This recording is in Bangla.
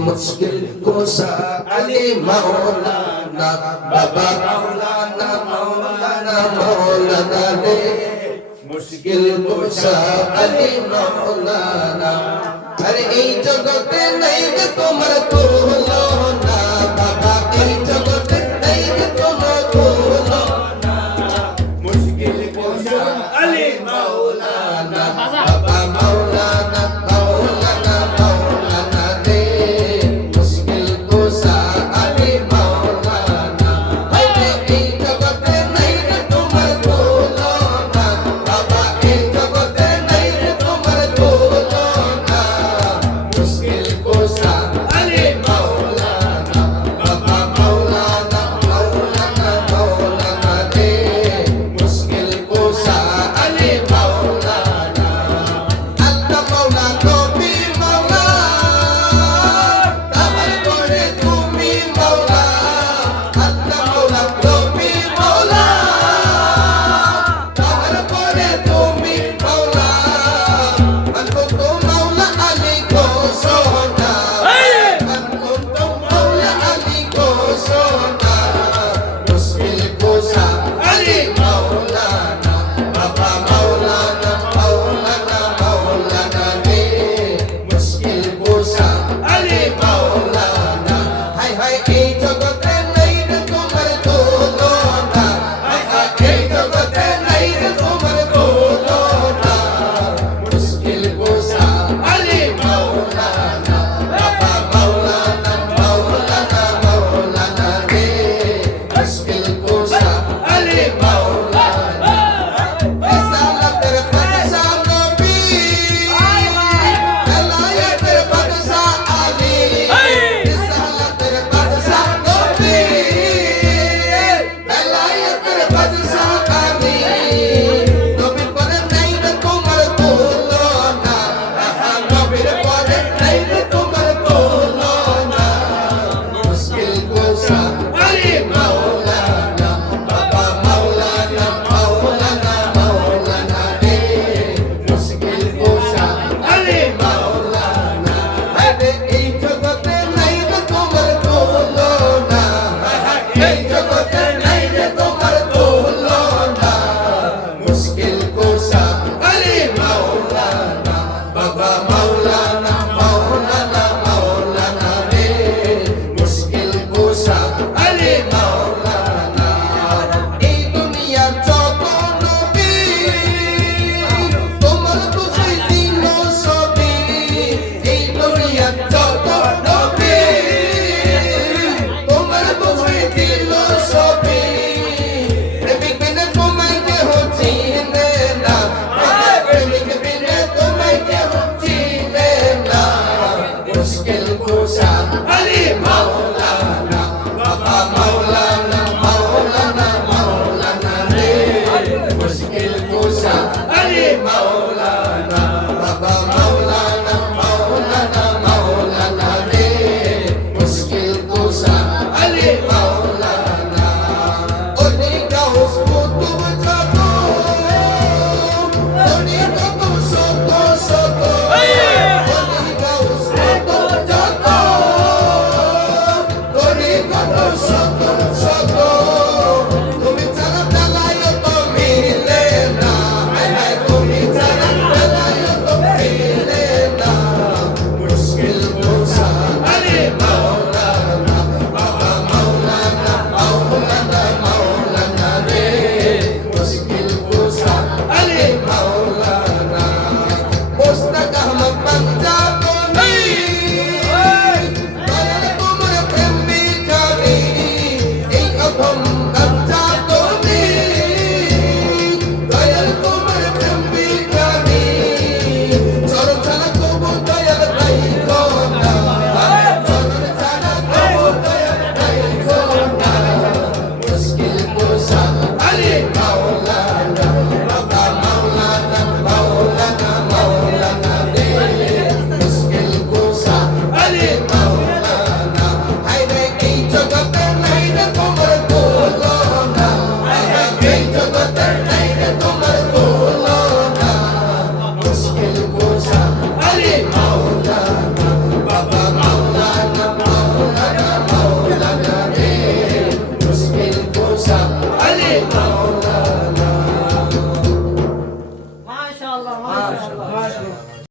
मुश्किल कोसा अली मौलाना बाबा मौलाना मौलाना मौलाना रे मुश्किल कोसा अली मौलाना अरे এই জগতে নাই যে তোমার তুলনা বাবা এই জগতে নাই যে তোমার তুলনা মুশকিল কোসা আলী মৌলানা বাবা মৌলানা মৌলানা মৌলানা রে মুশকিল কোসা আলী মৌলানা আরে এই জগতে নাই যে তোমার তুলনা বাবা এই জগতে নাই যে তোমার তুলনা मुश्किल कोसा अली मौलाना बाबा मौलाना मौलाना मौलाना रे मुश्किल कोसा अली मौलाना अल्लाह मौला कबी मौला তাবার করে তুমি মৌলা আল্লাহ মৌলা কবি মৌলা তাবার করে তুমি মৌলা আনকো মৌলা আলী को सोना अनकुंतु मौला अली को सोना मुश्किल कोसा अली मौलाना बाबा मौलाना मौलाना मौलाना रे मुश्किल कोसा अली मौलाना हाय हाय এই জগতে নাই রে তোমার তুলনা হায় হায় এই জগতে নাই রে তোমার তুলনা মুশকিল কোসা अली मौलाना बाबा मौलाना मौलाना मौलाना रे मुश्किल कोसा अली मौलाना रिसालतेर बादशाह नबी विलायतेर बादशाह अली रिसालतेर बादशाह नबी विलायतेर बादशाह अली নবীর পরে নাই রে তোমার তুলনা নবীর পরে নাই রে তোমার তুলনা মুশকিল কোসা আলী মৌলানা বাবা মৌলানা মৌলানা মৌলানা রে মুশকিল কোসা আলী মৌলানা আরে এই জগতে নাই রে তোমার তুলনা এই জগতে নাই রে তোমার তুলনা মুশকিল কোসা আলী মৌলানা বাবা মৌলানা মৌলানা মৌলানা রে মুশকিল কোসা আলী মৌলানা এই দুনিয়ার যত নবী তোমার বুঝাই দিল সবই এই দুনিয়ার যত নবী তোমার বুঝাই দিল সবই প্রেমিক বিনে তোমায় কেহ চিনে না প্রেমিক বিনে তোমায় কেহ চিনে না মুশকিল